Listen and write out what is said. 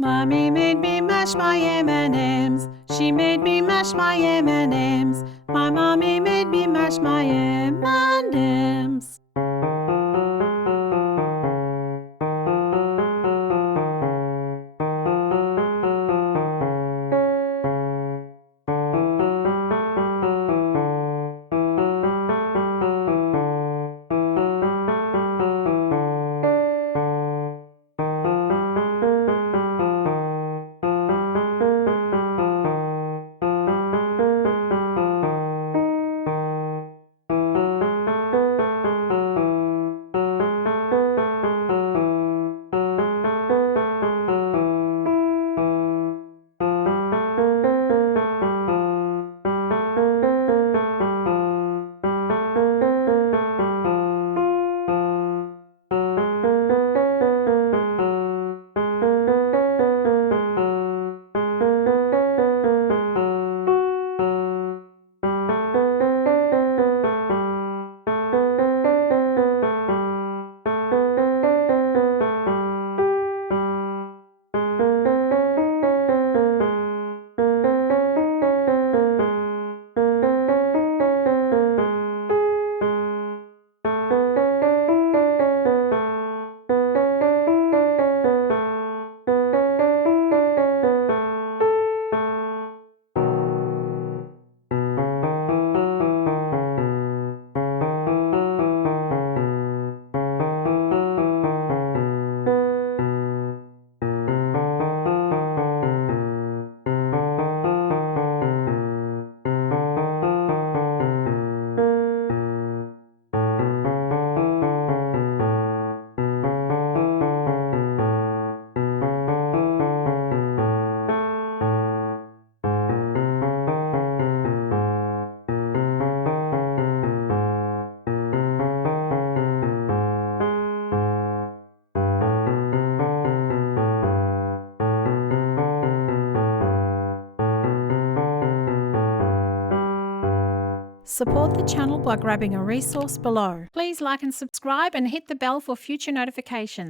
Mummy made me mash my M&ms. She made me mash my M&ms. My mummy made me mash my M&ms. Support the channel by grabbing a resource below. Please like and subscribe and hit the bell for future notifications.